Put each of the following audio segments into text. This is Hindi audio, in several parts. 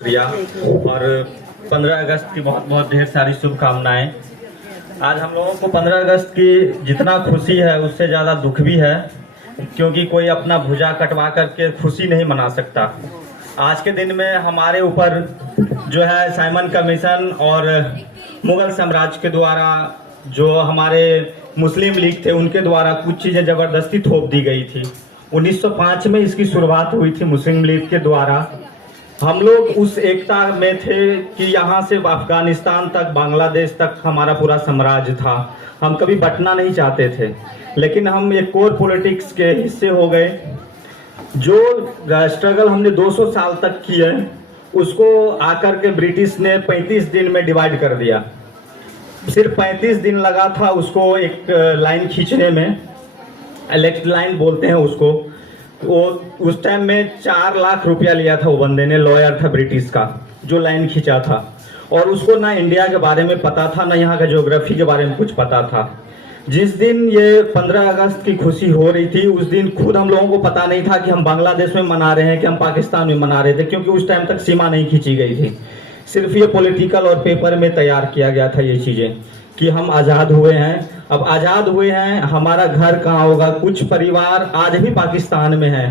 प्रिया और 15 अगस्त की बहुत बहुत ढेर सारी शुभकामनाएं। आज हम लोगों को 15 अगस्त की जितना खुशी है उससे ज़्यादा दुख भी है, क्योंकि कोई अपना भुजा कटवा करके खुशी नहीं मना सकता। आज के दिन में हमारे ऊपर जो है साइमन कमीशन और मुगल साम्राज्य के द्वारा जो हमारे मुस्लिम लीग थे उनके द्वारा कुछ चीज़ें ज़बरदस्ती थोप दी गई थी। 1905 में इसकी शुरुआत हुई थी मुस्लिम लीग के द्वारा। हम लोग उस एकता में थे कि यहाँ से अफगानिस्तान तक, बांग्लादेश तक हमारा पूरा साम्राज्य था। हम कभी बंटना नहीं चाहते थे, लेकिन हम एक कोर पॉलिटिक्स के हिस्से हो गए। जो स्ट्रगल हमने 200 साल तक किए उसको आकर के ब्रिटिश ने 35 दिन में डिवाइड कर दिया। सिर्फ 35 दिन लगा था उसको एक लाइन खींचने में, इलेक्ट लाइन बोलते हैं उसको। वो उस टाइम में 4 लाख रुपया लिया था वो बंदे ने, लॉयर था ब्रिटिश का जो लाइन खींचा था। और उसको ना इंडिया के बारे में पता था, ना यहाँ का ज्योग्राफी के बारे में कुछ पता था। जिस दिन ये 15 अगस्त की खुशी हो रही थी उस दिन खुद हम लोगों को पता नहीं था कि हम बांग्लादेश में मना रहे हैं कि हम पाकिस्तान में मना रहे थे, क्योंकि उस टाइम तक सीमा नहीं खींची गई थी। सिर्फ ये पॉलिटिकल और पेपर में तैयार किया गया था ये चीज़ें कि हम आज़ाद हुए हैं। अब आज़ाद हुए हैं, हमारा घर कहाँ होगा? कुछ परिवार आज भी पाकिस्तान में हैं।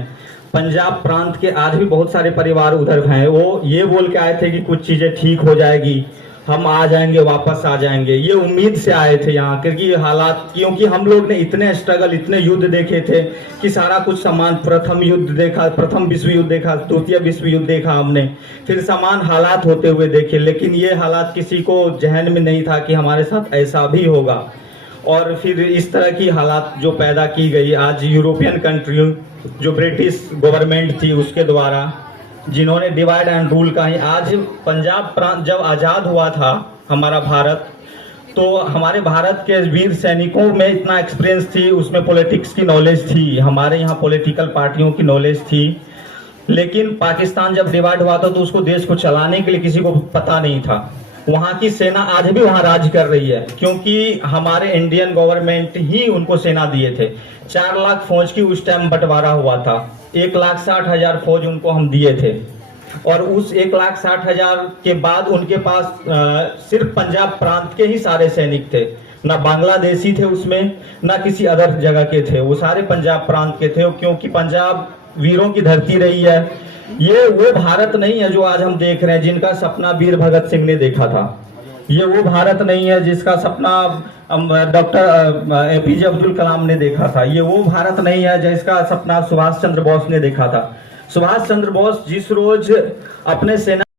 पंजाब प्रांत के आज भी बहुत सारे परिवार उधर हैं। वो ये बोल के आए थे कि कुछ चीज़ें ठीक हो जाएगी, हम आ जाएंगे, वापस आ जाएंगे। ये उम्मीद से आए थे यहाँ, क्योंकि हालात, क्योंकि हम लोग ने इतने स्ट्रगल, इतने युद्ध देखे थे कि सारा कुछ समान, प्रथम युद्ध देखा, प्रथम विश्व युद्ध देखा, द्वितीय विश्व युद्ध देखा हमने, फिर समान हालात होते हुए देखे। लेकिन ये हालात किसी को जहन में नहीं था कि हमारे साथ ऐसा भी होगा। और फिर इस तरह की हालात जो पैदा की गई आज यूरोपियन कंट्री, जो ब्रिटिश गवर्नमेंट थी उसके द्वारा, जिन्होंने डिवाइड एंड रूल का ही। आज पंजाब प्रांत जब आज़ाद हुआ था हमारा भारत, तो हमारे भारत के वीर सैनिकों में इतना एक्सपीरियंस थी, उसमें पॉलिटिक्स की नॉलेज थी, हमारे यहाँ पॉलिटिकल पार्टियों की नॉलेज थी। लेकिन पाकिस्तान जब डिवाइड हुआ था तो उसको, देश को चलाने के लिए किसी को पता नहीं था। वहाँ की सेना आज भी वहाँ राज कर रही है, क्योंकि हमारे इंडियन गवर्नमेंट ही उनको सेना दिए थे। 4 लाख फौज की उस टाइम बंटवारा हुआ था, 1,60,000 फौज उनको हम दिए थे। और उस 1,60,000 के बाद उनके पास सिर्फ पंजाब प्रांत के ही सारे सैनिक थे, ना बांग्लादेशी थे उसमें, ना किसी अदर जगह के थे, वो सारे पंजाब प्रांत के थे। क्योंकि पंजाब वीरों की धरती रही है। ये वो भारत नहीं है जो आज हम देख रहे हैं, जिनका सपना वीर भगत सिंह ने देखा था। ये वो भारत नहीं है जिसका सपना डॉक्टर APJ अब्दुल कलाम ने देखा था। ये वो भारत नहीं है जिसका सपना सुभाष चंद्र बोस ने देखा था। सुभाष चंद्र बोस जिस रोज अपने सेना